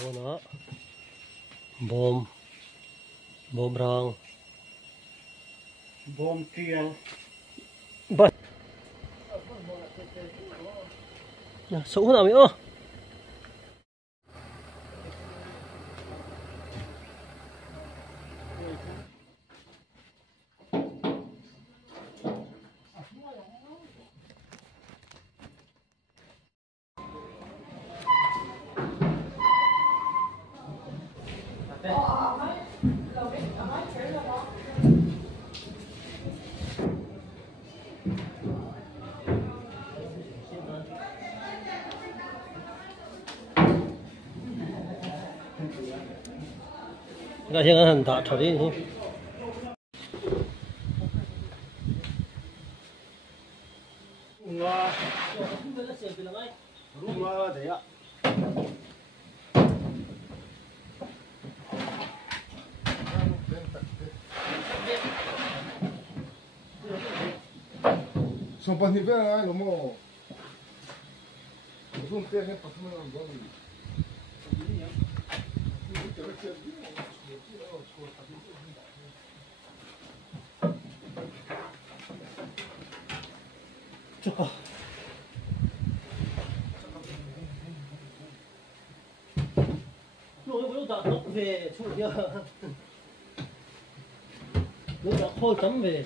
Thôi nó bom bom rong bom kia bật súng nào nữa cái hiện hình thả trở đi Nga đấy ạ. São Panivera, ai, não não tem nem para tomar um banho. lỗi đã nó về chỗ kia lỗi đã khôi chấm về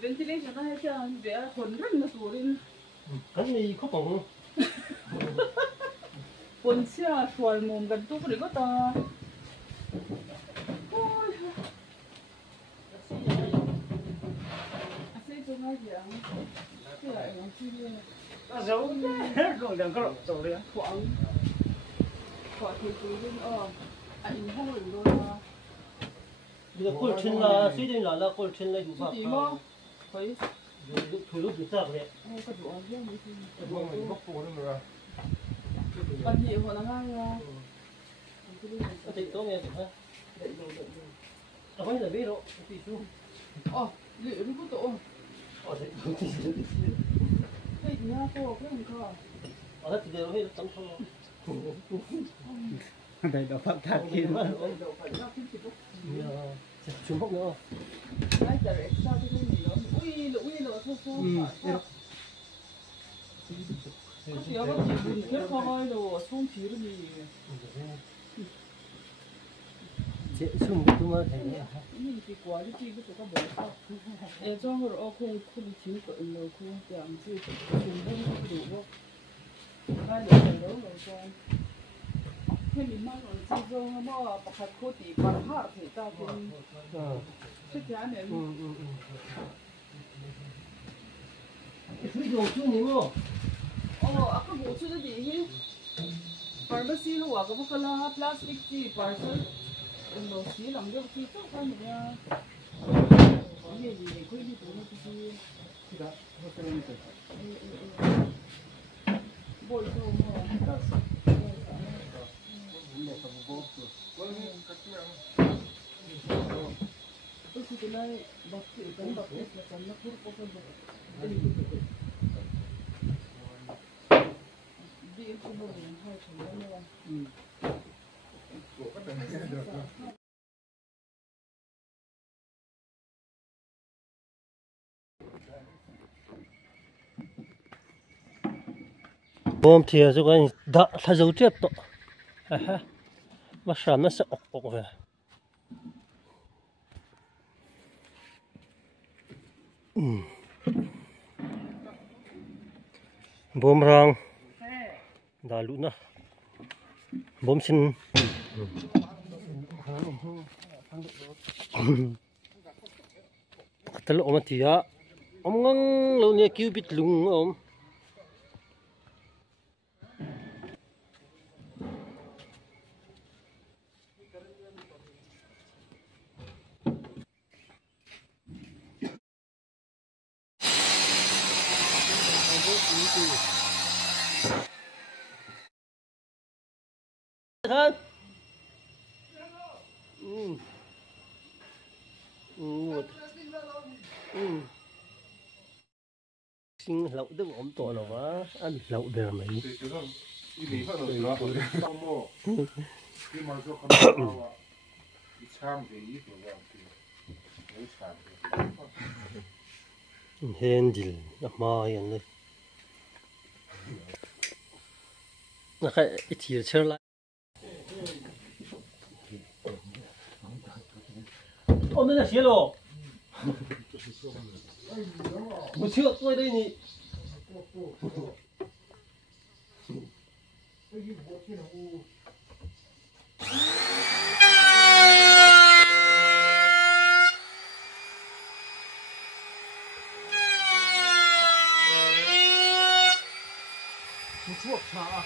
ventilation nó hay chưa vẽ khuẩn rất là sủa đi cái này có bỏng khuẩn xe xoài mồm gần tôi có để có ta xây cho ngay gì ăn cái lại nó chi Nó giấu hết rồi đừng có lộn rồi đấy. khoảng khoảng thì cứ anh không được rồi bây giờ cột chân là suy đi là cột chân là đủ bạc gì mà thấy thổi lúc được sao vậy cái đồ ăn riêng gì Mình bóc phố nữa rồi. ăn gì họ là ngay có thể tốt nghe được ha ở đây là biết rồi thì xuống liệu nó có tổ đấy không thì thấy nha cô cái gì cơ ở đây thì đều hết tấm thô Đây đó phát thác kia. xuống hốc nữa Ai chả rẻ sao cái gì đó ui lỗi thôi chỉ có chỉ buồn chết thôi đồ không chỉ cái gì chị xuống cái tôi mà thấy nhìn thì quá chứ chi cái có bỏ em cho người ô không chỉ có người không làm gì cùng với đủ không ai được thầy đó rồi con thế mình mang rồi chi cho nó bạc hạt khô thì bạc hạt thì ta cũng chắc chắn này cái thứ đồ chưa nhỉ không 아까 뭐 주지 이게 파마시로 와가 보컬라 플라스틱 지 파르셀 뭐 시 남겨 붙이 또 사느냐 이게 이제 거기 돈이 주지 Thì đó, nó sẽ lên rồi. 뭐 이거 뭐 Để tập bộ. Quên các cái 또 그날 막그 일단 막그 잠나 풀 뽑은 거 đi cũng một hai tháng nữa của các đồng nghiệp được. bom thì cho cái đã thay dấu tiếp đó mà sản nó sẽ ọc về bom rang đã lũ nữa bom xin cái lỗ mà thì á ông ngang lâu nay kêu bít lùng ông xin lậu tức ốm tổ nào quá ăn lậu được mấy hên gì mà hiện đây nó cái chỉ chơi lại ôm lên là xí rồi một chiếc tôi đây nhỉ một chuột chả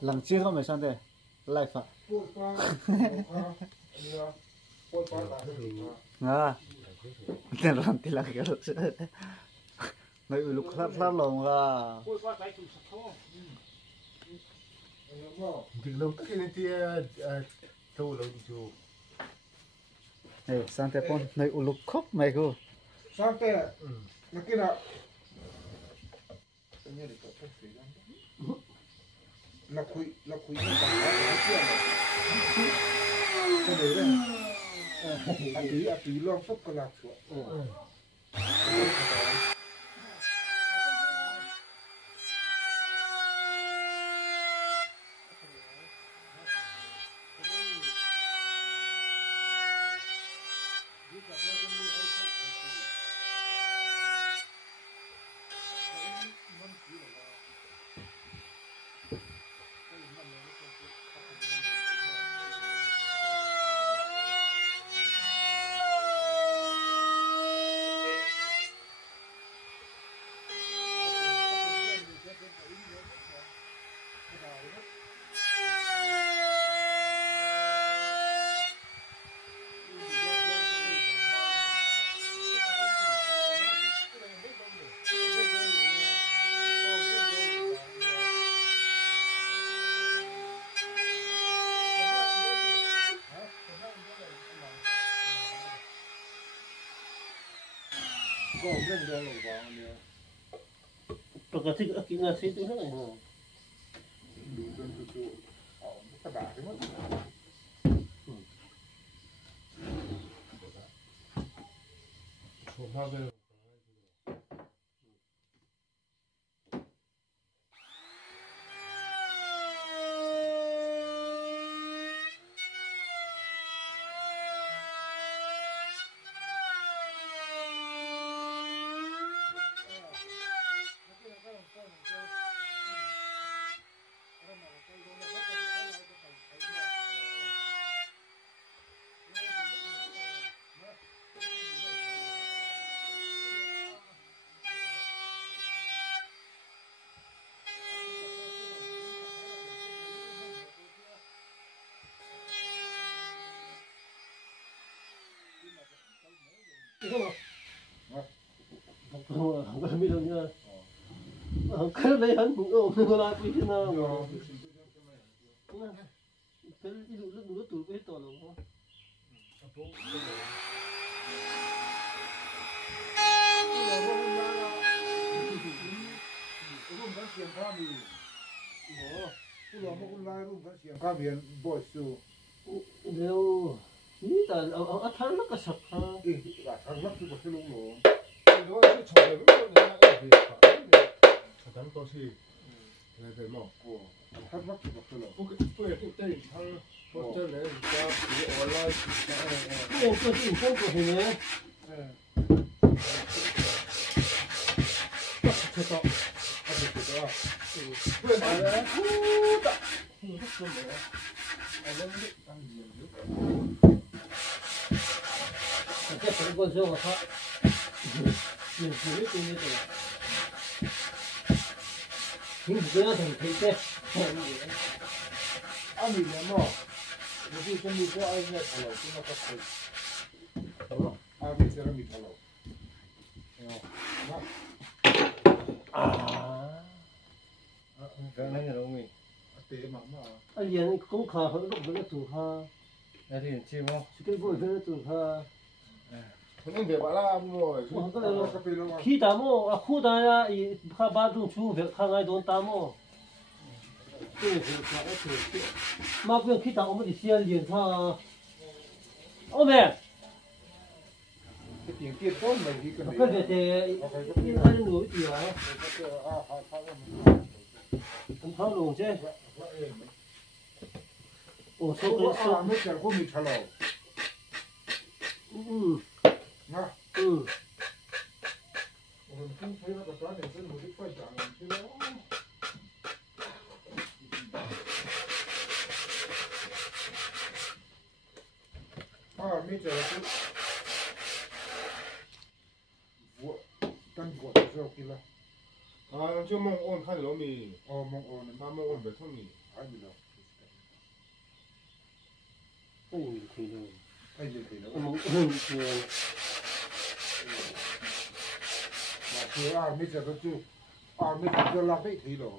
làm chi không phải sao thế lại phải à tiền làm thì là cái lúc này lúc sát lòng à thì lâu tất nhiên thì thâu lâu chú này sang thế con này lúc khóc mày cô sang thế là cái nào là khui cái bằng cái đấy đấy à tí long sốc cái lạc chuột có cái gì đâu vào nữa tôi có thích cái ngà xí tôi hết này đủ đơn chú cái đá cái mất bao giờ không biết đâu nha cái lấy hắn cũng ôm nó lại cái nào cái ví dụ rất nhiều tuổi cái tổ rồi không nếu ý là ở thang nó có sập ha thằng lắc thì có cái lông lỗ đó là cái trò đấy nó thằng to xì này phải mỏ của thằng lắc thì có cái lông cái tên thằng có tên này ra cái online cái chuyện không có gì nữa thật đó Hãy subscribe cho kênh Ghiền Mì Gõ để không bỏ cái phần con dâu họ nhìn thấy cái như thế những cái nó thành thấy thế ăn mì nè mỏ nếu như mì có ai nhặt thảo lộc thì nó có thể ăn mì sẽ là mì thảo lộc cái này là ông mình tế mà anh liền cũng khá hơn lúc với tủ ha cái gì chim không cái buổi với tủ ha nên về bạn là mua khi ta mua khu ta ya khá ba trung chu việc khá ngay đồn ta mua mà bây khi ta ông mới đi xe liền ha ô mẹ cái tiền kia tốt mình đi cái cái việc thì in ai nổi gì à không tháo luôn chứ ồ số cái số mấy cái của mình trả lời nè mình không thấy nó có cái gì một cái phải chẳng chứ đó mấy cái vua tan vua rồi kìa 저 몽온 하늘 오미 몽온 나 몽온 몇 통이 아니다 ôi thì rồi 아이제 되나 ông thì mà cứ mấy giờ đó chứ mấy giờ đó là phải thấy rồi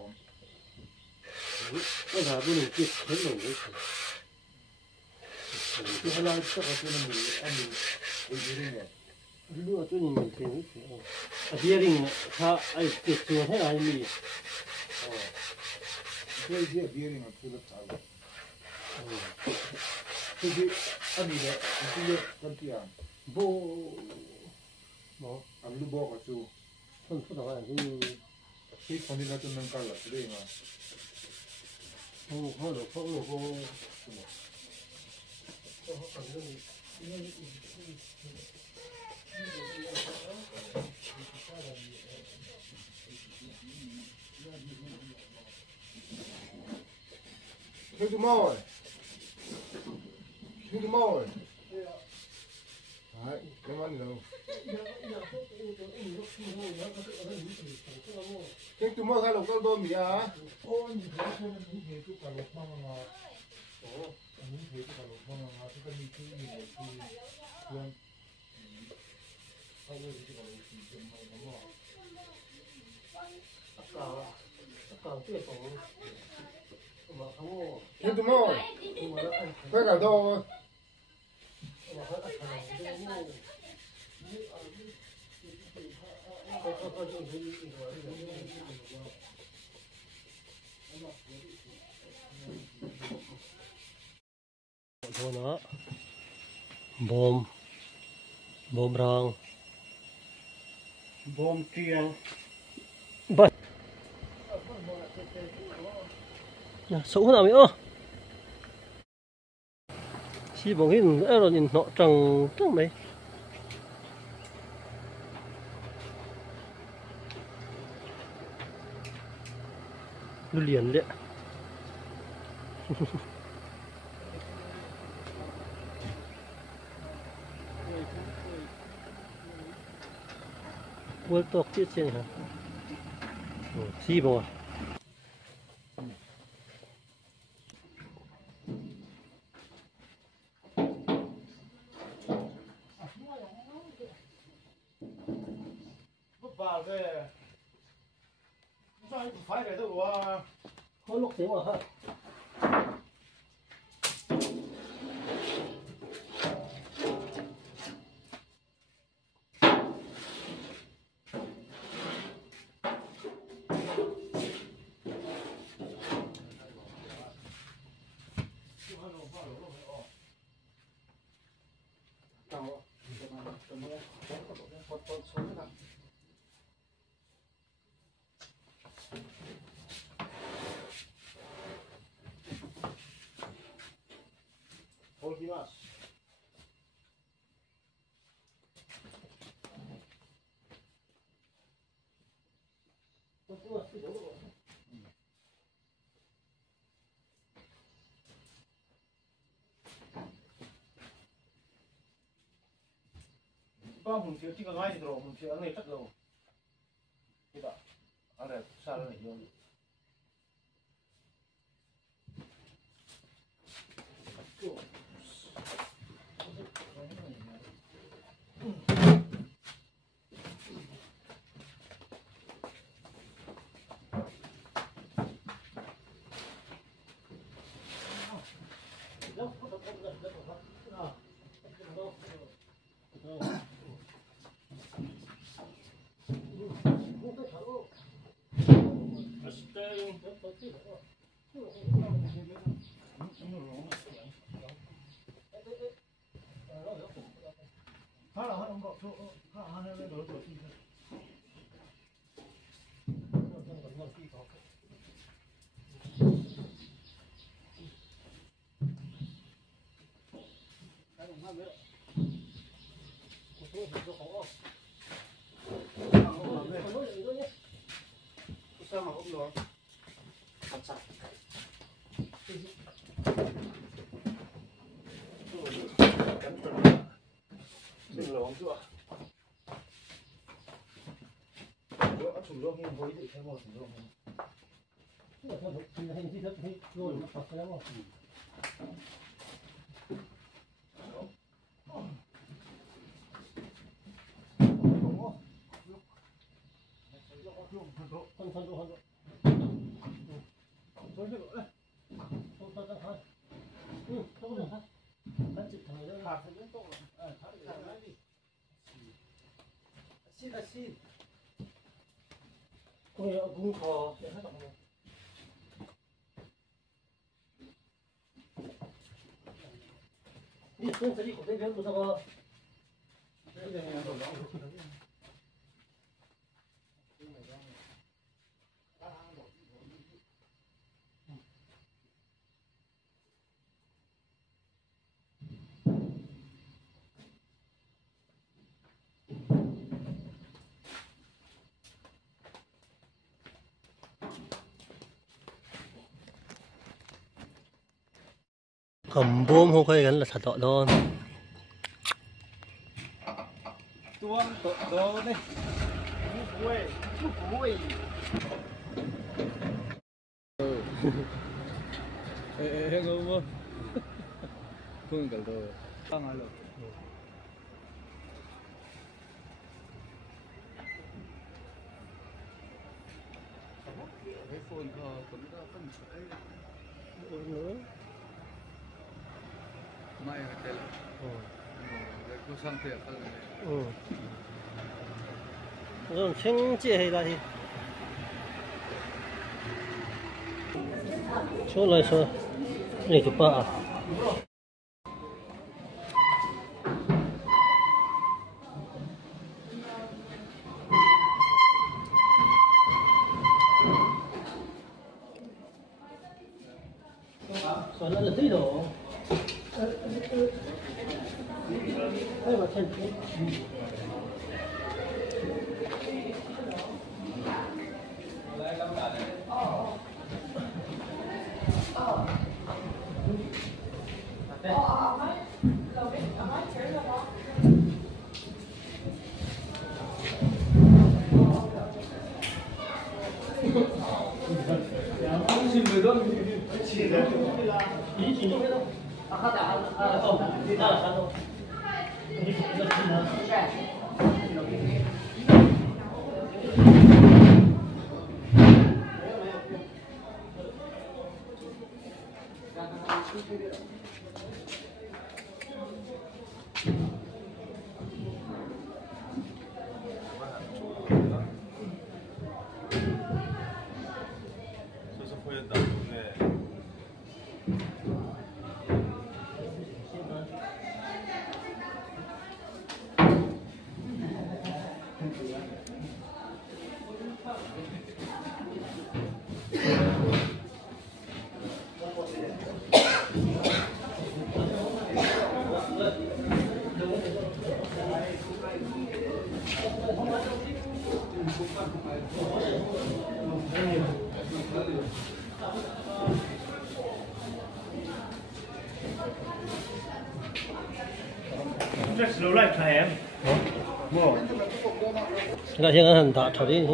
cái là bên kia thấy rồi đấy thì hay là chắc là cái này anh mình cái này đưa cho nhìn thì à bia đình ha ai tiệt chuột hay là gì cái gì bia này nó được sao cái gì anh đi đấy cái gì con kia bố bố anh lu bò cái chú phân phối đó là cái con đi nó cho nâng cao là cái đấy mà không được không Thêm tụi mồi đấy cái món gì đâu thêm tụi mồi khai lộc con tôm gì à ôi nhìn thấy cái này cái cả lộc măng mà anh thấy cái cả lộc măng mà cái này cái gì này thì luôn không có gì cả lộc thì chừng mày nó mỏ cả tuyệt rồi mà không thêm tụi mồi khai cả đâu thôi nó bom rang bom triang bật số nào nữa chỉ bằng cái rồi nhìn nọ trăng trăng mấy nó liền đấy World Talk tiết trên hả? Chi bò vào đây sao phải cái đó của có lúc tiếng mà hả? Bawm hùng chiếu chỉ có ngay rồi hùng chiếu này chắc rồi thế đó ăn này sao này vô Sao mà không được? Thật sạch. Đừng lỏng chưa? Bữa chủ lương hình với gì theo một chủ lương hình. Hình thức thì rồi nó phật lắm rồi. Phân độ. Thôi được rồi. Thôi. Không được hả? Bạn chịu thằng này phạt thì tốt rồi. Thả lại đi. Xin. Ôi cũng khó để hết động rồi. Đi xuống sẽ đi của cái việc của tao. Đây là đồ đó. Cầm bom không phải gắn là thật tọt đâu. Tuôn đồ đây. Ui. Ê ngon. Không cần đâu. Tăng rồi. Cái phone cũng có phân sợi. Nữa. Mai là cái là. Cái cô sang thiệt hơn. Rồi sinh chia hay là gì? Số lại số. Này chụp à? Số là tí đồ. Đây mà chân. Xin người đó. Xin đấy. Ý chỉ biết đâu. Khá đã không. Đi ra là sao đâu. Đi ra xin hả? Rất lâu lại thèm. Lại hiện hành thả đi.